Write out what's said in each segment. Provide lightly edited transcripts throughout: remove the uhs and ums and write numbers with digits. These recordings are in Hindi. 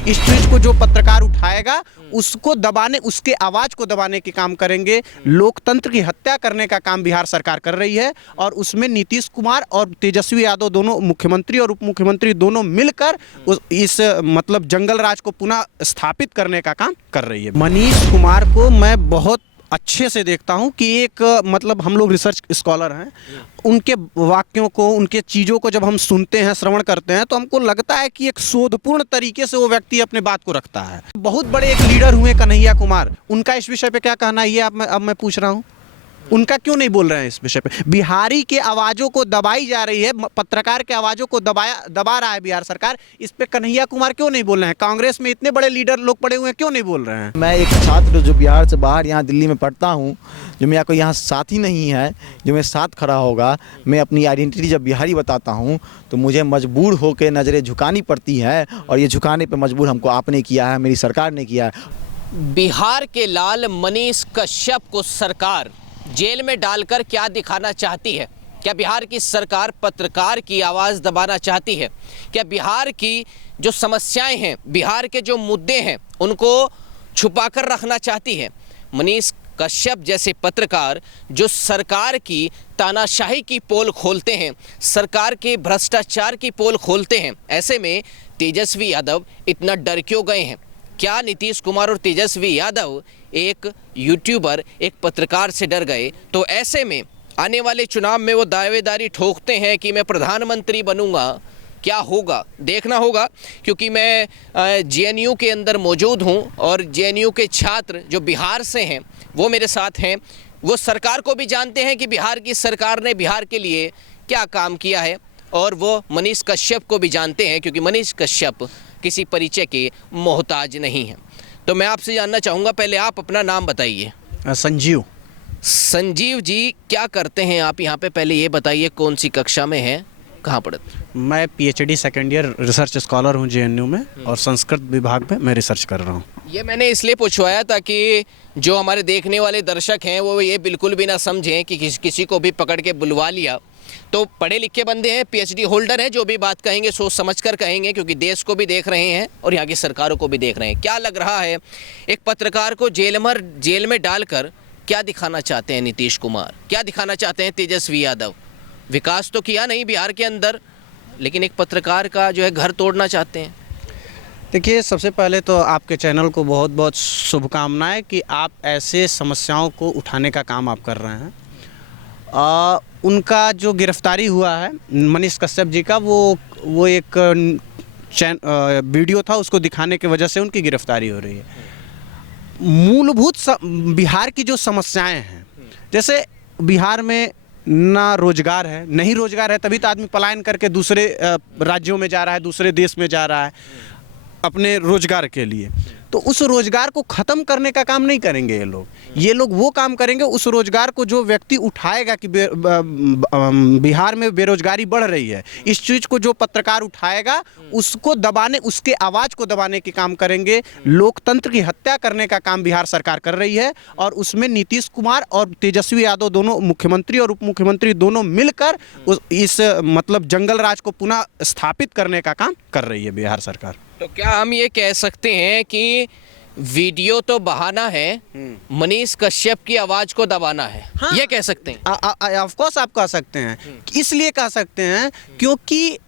इस चीज को जो पत्रकार उठाएगा उसको दबाने, उसके आवाज को दबाने के काम करेंगे। लोकतंत्र की हत्या करने का काम बिहार सरकार कर रही है और उसमें नीतीश कुमार और तेजस्वी यादव दोनों मुख्यमंत्री और उप मुख्यमंत्री दोनों मिलकर इस मतलब जंगल राज को पुनः स्थापित करने का काम कर रही है। मनीष कुमार को मैं बहुत अच्छे से देखता हूं कि एक मतलब हम लोग रिसर्च स्कॉलर हैं, उनके वाक्यों को, उनके चीज़ों को जब हम सुनते हैं, श्रवण करते हैं, तो हमको लगता है कि एक शोधपूर्ण तरीके से वो व्यक्ति अपने बात को रखता है। बहुत बड़े एक लीडर हुए कन्हैया कुमार, उनका इस विषय पे क्या कहना है ये अब मैं पूछ रहा हूँ, उनका क्यों नहीं बोल रहे हैं इस विषय पे? बिहारी के आवाज़ों को दबाई जा रही है, पत्रकार के आवाज़ों को दबा रहा है बिहार सरकार, इस पे कन्हैया कुमार क्यों नहीं बोल रहे हैं? कांग्रेस में इतने बड़े लीडर लोग पड़े हुए हैं, क्यों नहीं बोल रहे हैं? मैं एक छात्र जो बिहार से बाहर यहाँ दिल्ली में पढ़ता हूँ, जो मेरा कोई यहाँ साथी नहीं है जो मेरे साथ खड़ा होगा, मैं अपनी आइडेंटिटी जब बिहारी बताता हूँ तो मुझे मजबूर होकर नज़रें झुकानी पड़ती है, और ये झुकाने पर मजबूर हमको आपने किया है, मेरी सरकार ने किया है। बिहार के लाल मनीष कश्यप को सरकार जेल में डालकर क्या दिखाना चाहती है? क्या बिहार की सरकार पत्रकार की आवाज़ दबाना चाहती है? क्या बिहार की जो समस्याएं हैं, बिहार के जो मुद्दे हैं, उनको छुपाकर रखना चाहती है? मनीष कश्यप जैसे पत्रकार जो सरकार की तानाशाही की पोल खोलते हैं, सरकार के भ्रष्टाचार की पोल खोलते हैं, ऐसे में तेजस्वी यादव इतना डर क्यों गए हैं? क्या नीतीश कुमार और तेजस्वी यादव एक यूट्यूबर, एक पत्रकार से डर गए? तो ऐसे में आने वाले चुनाव में वो दावेदारी ठोकते हैं कि मैं प्रधानमंत्री बनूंगा, क्या होगा देखना होगा। क्योंकि मैं जेएनयू के अंदर मौजूद हूं और जेएनयू के छात्र जो बिहार से हैं वो मेरे साथ हैं, वो सरकार को भी जानते हैं कि बिहार की सरकार ने बिहार के लिए क्या काम किया है, और वो मनीष कश्यप को भी जानते हैं क्योंकि मनीष कश्यप किसी परिचय के मोहताज नहीं हैं। तो मैं आपसे जानना चाहूँगा, पहले आप अपना नाम बताइए। संजीव जी, क्या करते हैं आप यहाँ पे? पहले ये बताइए कौन सी कक्षा में हैं, कहाँ पढ़ते हैं? मैं PhD second year research scholar हूँ JNU में, और संस्कृत विभाग में मैं रिसर्च कर रहा हूँ। ये मैंने इसलिए पूछवाया ताकि जो हमारे देखने वाले दर्शक हैं वो ये बिल्कुल भी ना समझें कि किसी को भी पकड़ के बुलवा लिया। तो पढ़े लिखे बंदे हैं, PhD होल्डर हैं, जो भी बात कहेंगे सोच समझ कर कहेंगे, क्योंकि देश को भी देख रहे हैं और यहाँ की सरकारों को भी देख रहे हैं। क्या लग रहा है, एक पत्रकार को जेल में डालकर क्या दिखाना चाहते हैं नीतीश कुमार? क्या दिखाना चाहते हैं तेजस्वी यादव? विकास तो किया नहीं बिहार के अंदर, लेकिन एक पत्रकार का जो है घर तोड़ना चाहते हैं। देखिए, सबसे पहले तो आपके चैनल को बहुत बहुत शुभकामनाएं कि आप ऐसे समस्याओं को उठाने का काम आप कर रहे हैं। उनका जो गिरफ्तारी हुआ है मनीष कश्यप जी का, वो एक वीडियो था, उसको दिखाने की वजह से उनकी गिरफ्तारी हो रही है। मूलभूत बिहार की जो समस्याएं हैं, जैसे बिहार में ना रोजगार है, नहीं रोजगार है तभी तो आदमी पलायन करके दूसरे राज्यों में जा रहा है, दूसरे देश में जा रहा है अपने रोजगार के लिए। तो उस रोजगार को ख़त्म करने का काम नहीं करेंगे ये लोग वो काम करेंगे, उस रोजगार को जो व्यक्ति उठाएगा कि बिहार में बेरोजगारी बढ़ रही है, इस चीज़ को जो पत्रकार उठाएगा उसको दबाने, उसके आवाज़ को दबाने के काम करेंगे। लोकतंत्र की हत्या करने का काम बिहार सरकार कर रही है और उसमें नीतीश कुमार और तेजस्वी यादव दोनों मुख्यमंत्री और उप मुख्यमंत्री दोनों मिलकर इस मतलब जंगल राज को पुनः स्थापित करने का काम कर रही है बिहार सरकार। तो क्या हम ये कह सकते हैं कि वीडियो तो बहाना है, मनीष कश्यप की आवाज को दबाना है? हाँ, ये कह सकते हैं। ऑफ कोर्स आप कह सकते हैं। इसलिए कह सकते हैं क्योंकि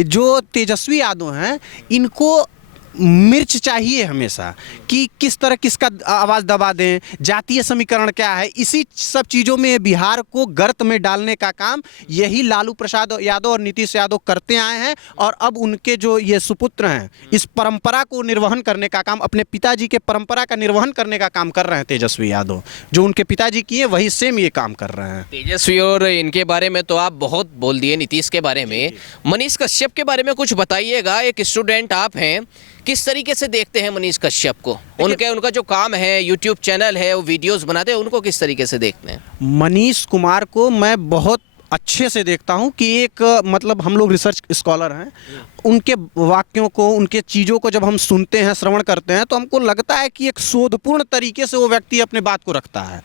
जो तेजस्वी यादव हैं इनको मिर्च चाहिए हमेशा कि किस तरह किसका आवाज़ दबा दें, जातीय समीकरण क्या है, इसी सब चीज़ों में बिहार को गर्त में डालने का काम यही लालू प्रसाद यादव और नीतीश यादव करते आए हैं। और अब उनके जो ये सुपुत्र हैं, इस परंपरा को निर्वहन करने का काम, अपने पिताजी के परंपरा का निर्वहन करने का काम कर रहे हैं तेजस्वी यादव। जो उनके पिताजी किए वही सेम ये काम कर रहे हैं। तेजस्वी और इनके बारे में तो आप बहुत बोल दिए, नीतीश के बारे में। मनीष कश्यप के बारे में कुछ बताइएगा, एक स्टूडेंट आप हैं, किस तरीके से देखते हैं मनीष कश्यप को? उनका जो काम है, यूट्यूब चैनल है, वो वीडियोस बनाते हैं, उनको किस तरीके से देखते हैं? मनीष कुमार को मैं बहुत अच्छे से देखता हूं कि एक मतलब हम लोग रिसर्च स्कॉलर हैं, उनके वाक्यों को, उनके चीज़ों को जब हम सुनते हैं, श्रवण करते हैं, तो हमको लगता है कि एक शोधपूर्ण तरीके से वो व्यक्ति अपने बात को रखता है।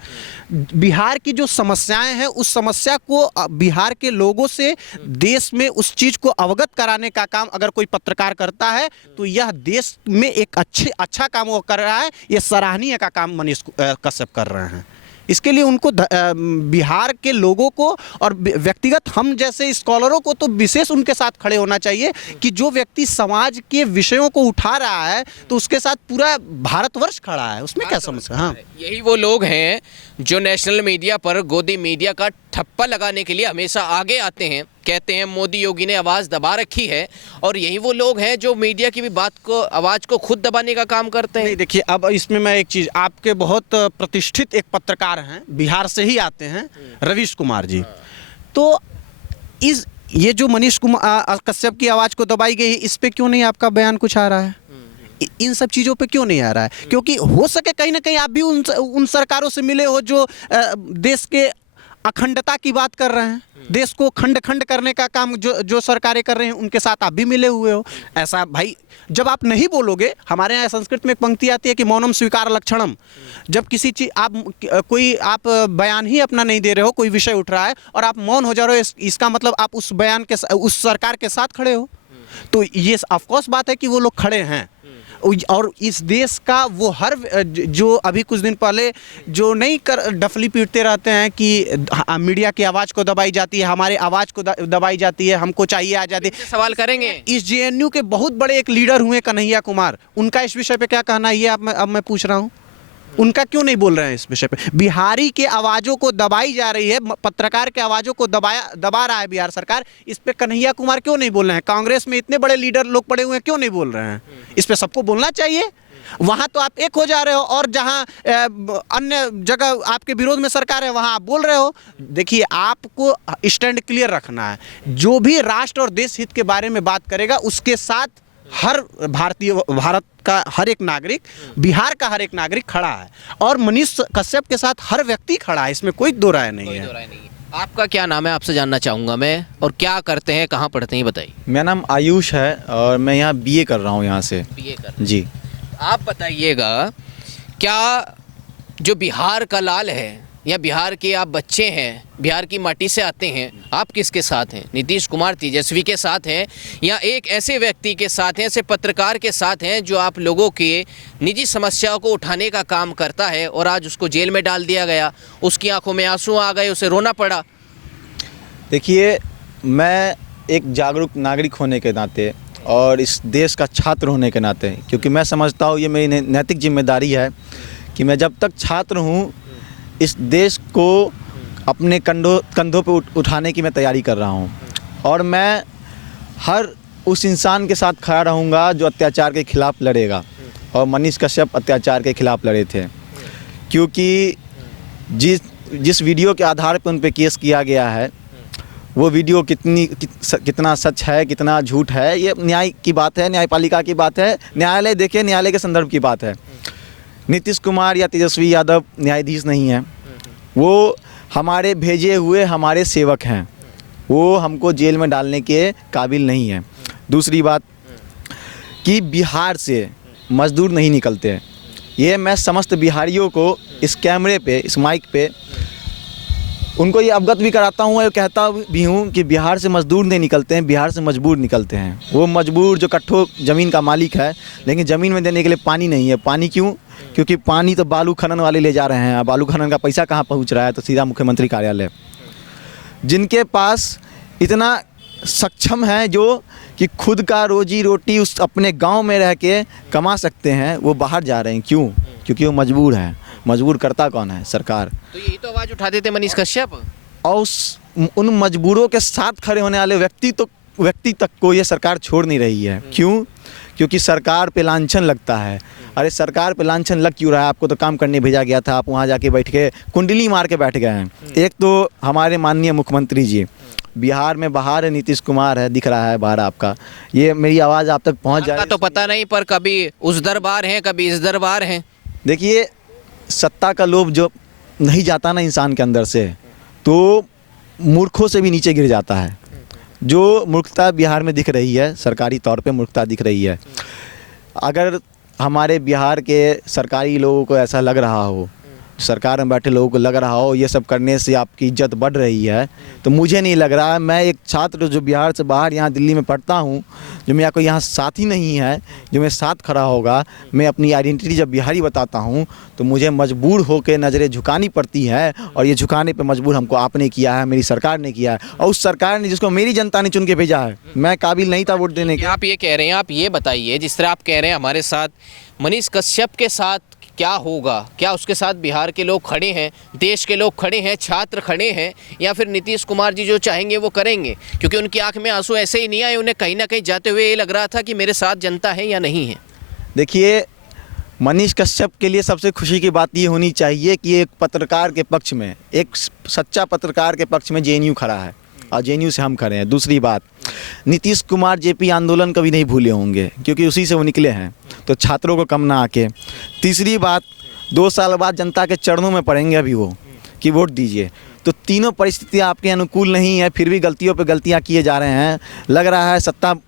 बिहार की जो समस्याएं हैं, उस समस्या को बिहार के लोगों से देश में उस चीज़ को अवगत कराने का काम अगर कोई पत्रकार करता है तो यह देश में एक अच्छा काम वो कर रहा है। ये सराहनीय का काम मनीष कश्यप कर रहे हैं। इसके लिए उनको बिहार के लोगों को और व्यक्तिगत हम जैसे स्कॉलरों को तो विशेष उनके साथ खड़े होना चाहिए कि जो व्यक्ति समाज के विषयों को उठा रहा है तो उसके साथ पूरा भारतवर्ष खड़ा है, उसमें क्या समस्या। हाँ, यही वो लोग हैं जो नेशनल मीडिया पर गोदी मीडिया का ठप्पा लगाने के लिए हमेशा आगे आते हैं, कहते हैं मोदी योगी ने आवाज़ दबा रखी है, और यही वो लोग हैं जो मीडिया की भी बात को, आवाज़ को खुद दबाने का काम करते हैं। नहीं देखिए, अब इसमें मैं एक चीज़, आपके बहुत प्रतिष्ठित एक पत्रकार हैं, बिहार से ही आते हैं, रवीश कुमार जी, तो ये जो मनीष कुमार कश्यप की आवाज़ को दबाई गई, इस पे क्यों नहीं आपका बयान कुछ आ रहा है? इन सब चीज़ों पे क्यों नहीं आ रहा है? क्योंकि हो सके कहीं ना कहीं आप भी उन सरकारों से मिले हो जो देश के अखंडता की बात कर रहे हैं, देश को खंड खंड करने का काम जो सरकारें कर रहे हैं, उनके साथ आप भी मिले हुए हो। ऐसा भाई, जब आप नहीं बोलोगे, हमारे यहाँ संस्कृत में एक पंक्ति आती है कि मौनम स्वीकार लक्षणम। जब किसी चीज आप बयान ही अपना नहीं दे रहे हो, कोई विषय उठ रहा है और आप मौन हो जा रहे हो, इसका मतलब आप उस बयान के, उस सरकार के साथ खड़े हो। तो ये ऑफकोर्स बात है कि वो लोग खड़े हैं, और इस देश का वो हर जो अभी कुछ दिन पहले जो नहीं डफली पीटते रहते हैं कि मीडिया की आवाज़ को दबाई जाती है, हमारे आवाज़ को दबाई जाती है, हमको चाहिए आज़ादी। सवाल करेंगे, इस जेएनयू के बहुत बड़े एक लीडर हुए कन्हैया कुमार, उनका इस विषय पे क्या कहना है, ये अब मैं पूछ रहा हूँ, उनका क्यों नहीं बोल रहे हैं इस विषय पे? बिहारी के आवाज़ों को दबाई जा रही है, पत्रकार के आवाज़ों को दबा रहा है बिहार सरकार, इस पे कन्हैया कुमार क्यों नहीं बोल रहे हैं? कांग्रेस में इतने बड़े लीडर लोग पड़े हुए हैं, क्यों नहीं बोल रहे हैं? इस पे सबको बोलना चाहिए। वहाँ तो आप एक हो जा रहे हो, और जहाँ अन्य जगह आपके विरोध में सरकार है, वहाँ आप बोल रहे हो। देखिए, आपको स्टैंड क्लियर रखना है। जो भी राष्ट्र और देश हित के बारे में बात करेगा, उसके साथ हर भारत का हर एक नागरिक, बिहार का हर एक नागरिक खड़ा है, और मनीष कश्यप के साथ हर व्यक्ति खड़ा है, इसमें कोई दो राय नहीं है। आपका क्या नाम है, आपसे जानना चाहूँगा मैं, और क्या करते हैं, कहाँ पढ़ते हैं, बताइए। मेरा नाम आयुष है और मैं यहाँ बीए कर रहा हूँ, यहाँ से बीए कर। जी। आप बताइएगा, क्या जो बिहार का लाल है, या बिहार के आप बच्चे हैं, बिहार की माटी से आते हैं, आप किसके साथ हैं? नीतीश कुमार तेजस्वी के साथ हैं, या एक ऐसे व्यक्ति के साथ हैं, ऐसे पत्रकार के साथ हैं जो आप लोगों के निजी समस्याओं को उठाने का काम करता है, और आज उसको जेल में डाल दिया गया, उसकी आंखों में आंसू आ गए, उसे रोना पड़ा? देखिए, मैं एक जागरूक नागरिक होने के नाते और इस देश का छात्र होने के नाते, क्योंकि मैं समझता हूँ ये मेरी नैतिक जिम्मेदारी है कि मैं जब तक छात्र हूँ, इस देश को अपने कंधों पे उठाने की मैं तैयारी कर रहा हूँ, और मैं हर उस इंसान के साथ खड़ा रहूँगा जो अत्याचार के खिलाफ़ लड़ेगा, और मनीष कश्यप अत्याचार के खिलाफ़ लड़े थे, क्योंकि जिस वीडियो के आधार पर उन पर केस किया गया है, वो वीडियो कितना सच है, कितना झूठ है, ये न्याय की बात है, न्यायपालिका की बात है, न्यायालय देखे, न्यायालय के संदर्भ की बात है। नीतीश कुमार या तेजस्वी यादव न्यायाधीश नहीं हैं, वो हमारे भेजे हुए हमारे सेवक हैं, वो हमको जेल में डालने के काबिल नहीं है। दूसरी बात कि बिहार से मज़दूर नहीं निकलते हैं, ये मैं समस्त बिहारियों को इस कैमरे पे, इस माइक पे उनको ये अवगत भी कराता हूँ और कहता भी हूँ कि बिहार से मज़दूर नहीं निकलते हैं, बिहार से मजबूर निकलते हैं। वो मजबूर जो कट्ठों ज़मीन का मालिक है, लेकिन ज़मीन में देने के लिए पानी नहीं है। पानी क्यों? क्योंकि पानी तो बालू खनन वाले ले जा रहे हैं, बालू खनन का पैसा कहाँ पहुँच रहा है? तो सीधा मुख्यमंत्री कार्यालय। जिनके पास इतना सक्षम है जो कि खुद का रोजी रोटी उस अपने गांव में रह के कमा सकते हैं, वो बाहर जा रहे हैं। क्यों? क्योंकि वो मजबूर हैं। मजबूर करता कौन है? सरकार। तो यही तो आवाज़ उठाते थे मनीष कश्यप, और उन मजबूरों के साथ खड़े होने वाले व्यक्ति तक को ये सरकार छोड़ नहीं रही है। क्यों? क्योंकि सरकार पे लांछन लगता है। अरे सरकार पे लांछन लग क्यों रहा है? आपको तो काम करने भेजा गया था, आप वहाँ जाके बैठ के कुंडली मार के बैठ गए हैं। एक तो हमारे माननीय मुख्यमंत्री जी, बिहार में बाहर है, नीतीश कुमार है, दिख रहा है बाहर आपका, ये मेरी आवाज़ आप तक पहुँच जाए तो पता नहीं, पर कभी उस दरबार हैं, कभी इस दरबार हैं। देखिए, सत्ता का लोभ जो नहीं जाता ना इंसान के अंदर से, तो मूर्खों से भी नीचे गिर जाता है। जो मूर्खता बिहार में दिख रही है, सरकारी तौर पे मूर्खता दिख रही है। अगर हमारे बिहार के सरकारी लोगों को ऐसा लग रहा हो, सरकार में बैठे लोगों को लग रहा हो ये सब करने से आपकी इज्जत बढ़ रही है, तो मुझे नहीं लग रहा है। मैं एक छात्र जो बिहार से बाहर यहाँ दिल्ली में पढ़ता हूँ, जो मेरा कोई यहाँ साथी नहीं है जो मेरे साथ खड़ा होगा, मैं अपनी आइडेंटिटी जब बिहारी बताता हूँ तो मुझे मजबूर होकर नज़रें झुकानी पड़ती है। और ये झुकाने पे मजबूर हमको आपने किया है, मेरी सरकार ने किया है, और उस सरकार ने जिसको मेरी जनता ने चुन के भेजा है। मैं काबिल नहीं था वोट देने के। आप ये कह रहे हैं, आप ये बताइए, जिस तरह आप कह रहे हैं हमारे साथ मनीष कश्यप के साथ क्या होगा, क्या उसके साथ बिहार के लोग खड़े हैं, देश के लोग खड़े हैं, छात्र खड़े हैं, या फिर नीतीश कुमार जी जो चाहेंगे वो करेंगे? क्योंकि उनकी आंख में आंसू ऐसे ही नहीं आए, उन्हें कहीं ना कहीं जाते हुए ये लग रहा था कि मेरे साथ जनता है या नहीं है। देखिए, मनीष कश्यप के लिए सबसे खुशी की बात ये होनी चाहिए कि एक पत्रकार के पक्ष में, एक सच्चा पत्रकार के पक्ष में जेएनयू खड़ा है और जेएनयू से हम खड़े हैं। दूसरी बात, नीतीश कुमार जेपी आंदोलन कभी नहीं भूले होंगे क्योंकि उसी से वो निकले हैं, तो छात्रों को कम ना आके। तीसरी बात, 2 साल बाद जनता के चरणों में पड़ेंगे अभी वो कि वोट दीजिए। तो तीनों परिस्थितियाँ आपके अनुकूल नहीं है, फिर भी गलतियों पे गलतियाँ किए जा रहे हैं। लग रहा है सत्ता